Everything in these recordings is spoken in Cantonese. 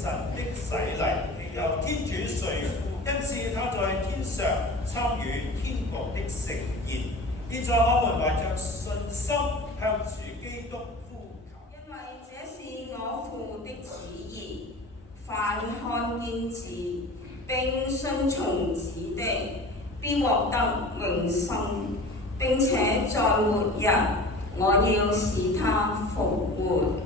神的洗禮，亦有天主垂父，因此他在天上參與天國的盛宴。現在我們懷着信心向主基督呼求，因為這是我父的旨意。凡看見子並信從子的，必獲得永生。並且在末日，我要使他復活。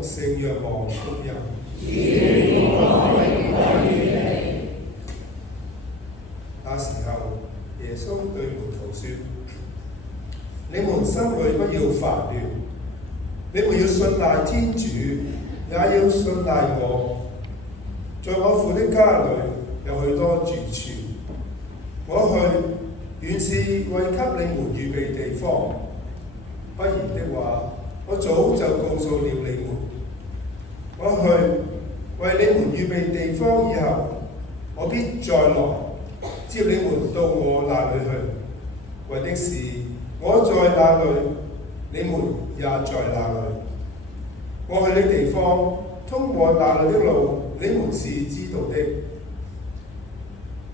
聖若望福音。那時候，耶穌對門徒說：你們心裏不要煩亂，你們要信賴天主，也要信賴我。在我父的家裏有許多住處，我去原是為給你們預備地方。不然的話，我早就告訴了你們。我去為你們預備地方以後，我必再來接你們到我那裏去。為的是我在那裏，你們也在那裏。我去的地方，通往那裏的路，你們是知道的。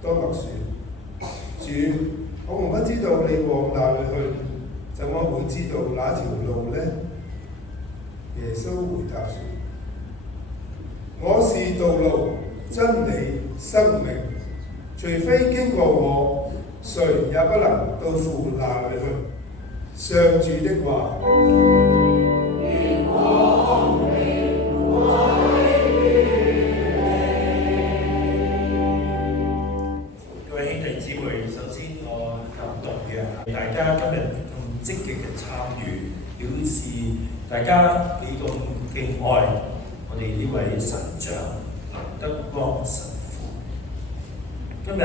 多默說：主，我們不知道你往哪裏去，怎麼會知道哪條路呢？耶穌回答說：我是道路、真理、生命，除非經過我，誰也不能到父那裏去。上主的話。各位兄弟姊妹，首先我感動嘅大家今日咁積極嘅參與，表示大家幾咁敬愛我哋呢位神長劉德光神父。今日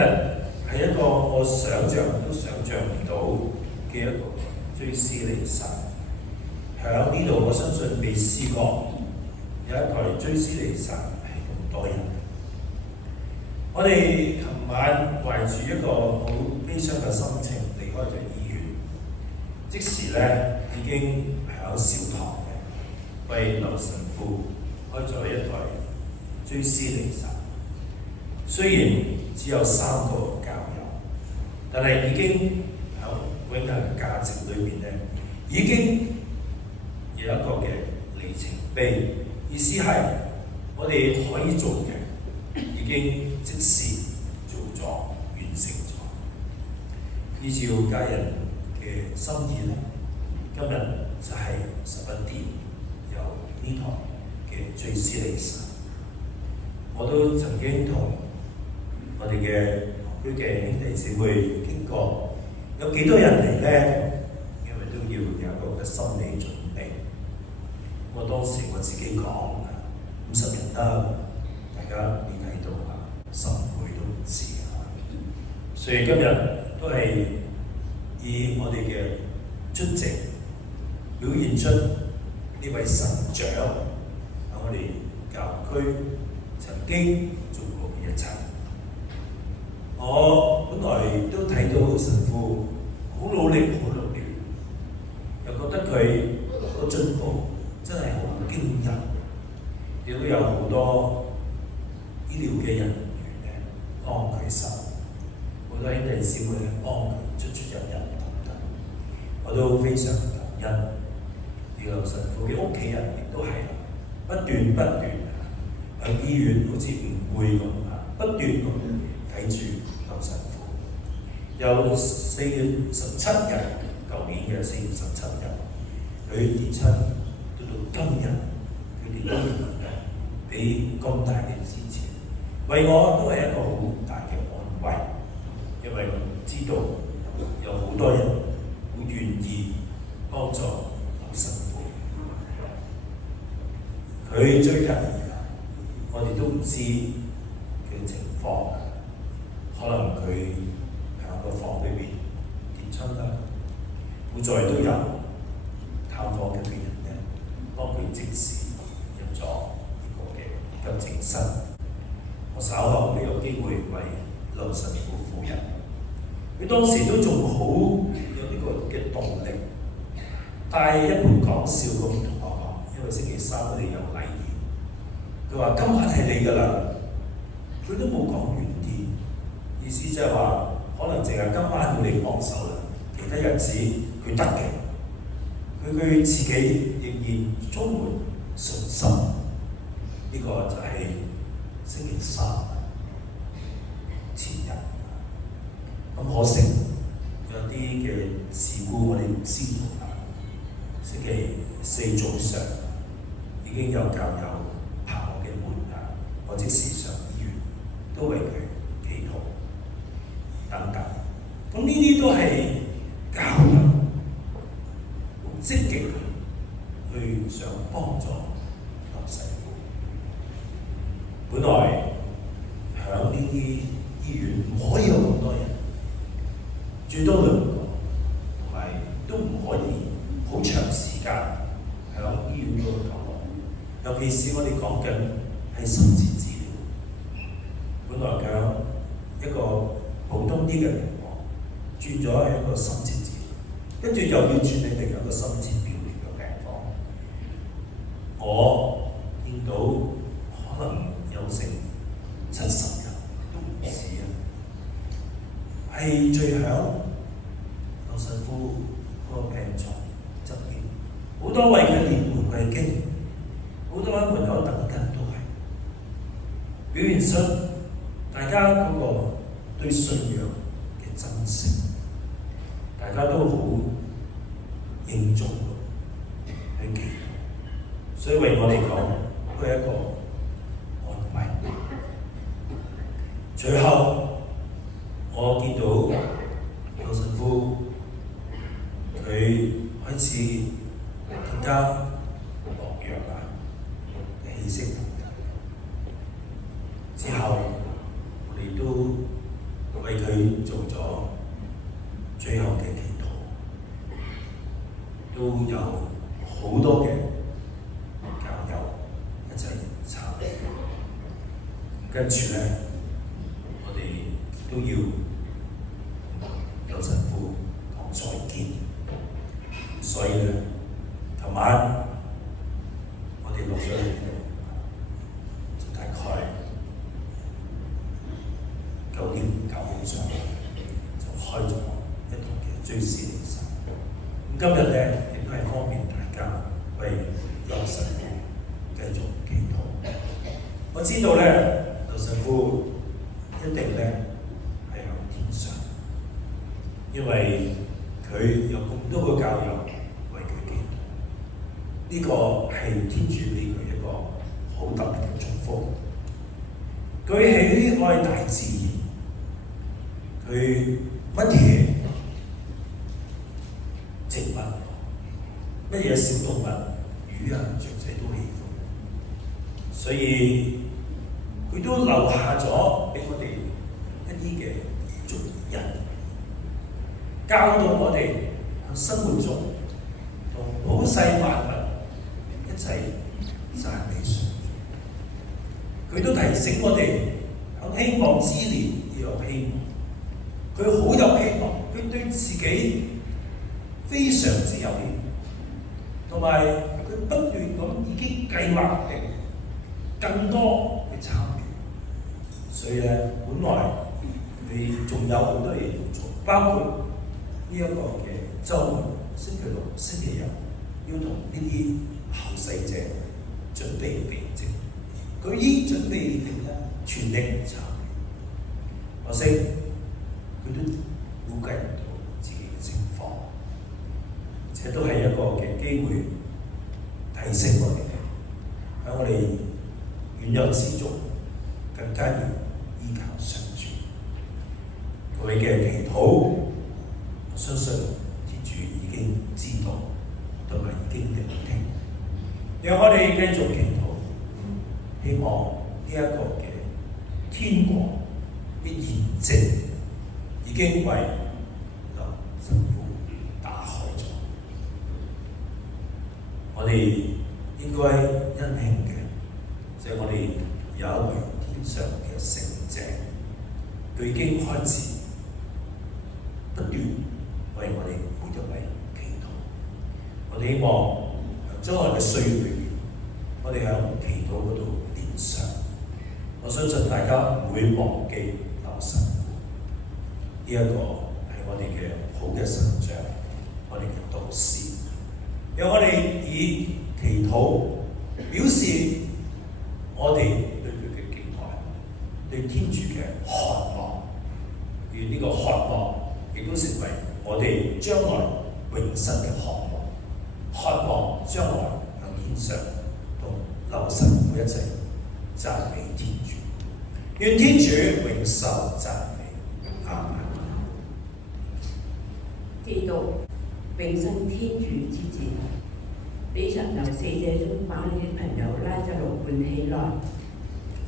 係一個我想像都想像唔到嘅一個追思彌撒。喺呢度我相信未試過有一台追思彌撒係咁多人。我哋琴晚懷住一個好悲傷嘅心情離開咗醫院，即時咧已經喺小堂嘅為劉神父開咗一台追思彌撒。雖然只有3個教友，但係已經喺永恆嘅價值裏面咧，已經有一個嘅里程碑。意思係我哋可以做嘅已經即時做咗完成咗。依照家人嘅心意咧，今日就係11點有呢台嘅追思彌撒。我都曾經同我哋嘅區嘅兄弟姊妹傾過，有幾多人嚟咧？因為都要有一個嘅心理準備。我當時我自己講50人啦，大家你睇到啊，10倍都唔止啊。所以今日都係以我哋嘅出席表現出呢位神長喺我哋教區曾經做過嘅一切。我本來都睇到神父好努力，又覺得佢個進步真係好驚人，亦都有好多醫療嘅人員咧幫佢手，好多兄弟姊妹咧幫佢出入等等，我都非常感恩。呢個神父嘅屋企人亦都係不斷喺醫院好似唔會咁不斷咁睇住劉神父。有4月17日，舊年嘅4月17日，佢跌親，到今日佢哋都俾咁大嘅支持，為我都係一個好大嘅安慰，因為我知道有好多人會願意幫助劉神父。佢最近我哋都唔知嘅情況，可能佢喺個房裏邊跌親啦，好在都有唞當時都仲好有呢個嘅動力，帶一盤講笑咁同我講，因為星期三我哋有禮儀，佢話今晚係你㗎啦，佢都冇講遠啲，意思就係話可能淨係今晚要你幫手啦，其他日子佢得嘅，佢自己仍然充滿信心，呢、個就係星期三前日。咁可惜有啲嘅事故我哋唔知道啦。星期四早上已經有教友拍我嘅門啦，我即時上醫院，都為佢祈禱等等。咁呢啲都係教友好積極去想幫助劉神父。本來響呢啲醫院唔可以有咁多人，最多2個，同埋都唔可以好長時間喺醫院嗰度逗留。尤其是我哋講緊係深切治療，本來嘅一個普通啲嘅病房，轉咗係一個深切治療，跟住又要轉你另一個深切治療嘅病房。我見到可能有成70人都唔止啊，係最響劉神父個病床側邊，好多為佢念玫瑰經，好多喺門口等緊都係，表現出大家嗰個對信仰嘅珍惜，大家都好敬重去祈禱，所以為我嚟講都係一個安慰。隨後我見到劉神父佢開始更加落藥啦，氣息不緊。之後我哋都為佢做咗最後嘅祈禱，都有好多嘅教友一齊參與。跟住咧，我哋都要劉神父講再見，所以咧，琴晚我哋落咗嚟，就大概9點9分鐘就開咗一堂嘅追思彌撒。咁今日咧亦都係方便大家為劉神父繼續祈禱。我知道咧，劉神父一定咧係響天上，因為佢有咁多個教友為佢祈禱，呢個係天主俾佢一個好特別嘅祝福。佢喜愛大自然，佢乜嘢植物、乜嘢小動物、魚啊、雀仔都喜歡，所以佢都留下咗俾我哋一啲嘅足印，教導我哋喺生活中同普世萬物一齊讚美上主。佢都提醒我哋喺希望之年要有希望。佢好有希望，佢對自己非常之有希望，同埋佢不斷咁已經計劃定更多嘅參與。所以咧，本來佢仲有好多嘢要做，包括呢一個嘅週末，星期六、星期日要同呢啲後世者準備避靜。佢已經準備定啦，全力參與。可惜佢都估計唔到自己嘅情況，而且都係一個嘅機會提醒我哋喺我哋軟弱之中，更加要依靠上主。佢嘅祈禱，我相信天主已經知道，同埋已經聆聽。讓我哋繼續祈禱，希望呢一個嘅天國嘅筵席已經為劉神父打開咗。我哋應該因慶嘅，就係我哋有一位天上嘅聖者，佢已經開始不斷為我哋每一位祈禱。我哋希望將來嘅歲月裏面，我哋喺祈禱嗰度連上。我相信大家唔會忘記劉神父呢一個係我哋嘅好嘅神長，我哋嘅導師。讓我哋以祈禱表示我哋對佢嘅敬愛，對天主嘅渴望。願呢個渴望亦都成為我哋將來永生嘅渴望。渴望將來喺天上同劉神父一齊讚美天主。願天主永受讚美。阿們。基督永生天主之子，你曾由死者中把你的朋友拉撒路喚起來，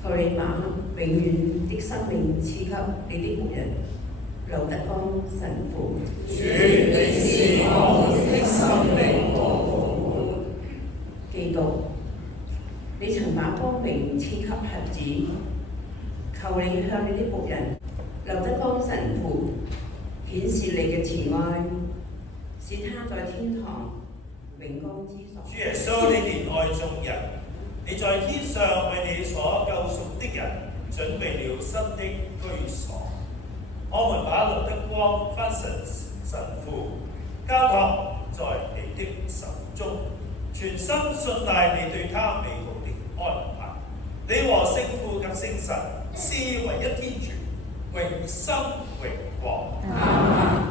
求你把永遠的生命賜給你的僕人劉德光神父。主，你是我們的生命和復活。基督，你曾把光明賜給瞎子，求你向你的僕人劉德光神父顯示你嘅慈愛，使他在天堂永光之所。主耶穌，你憐愛眾人，你在天上為你所救贖的人準備了新的居所。我們把劉德光翻神父交託在你的手中，全心信賴你對他美好的安排。你和聖父及聖神是唯一天主，永生榮光。阿們。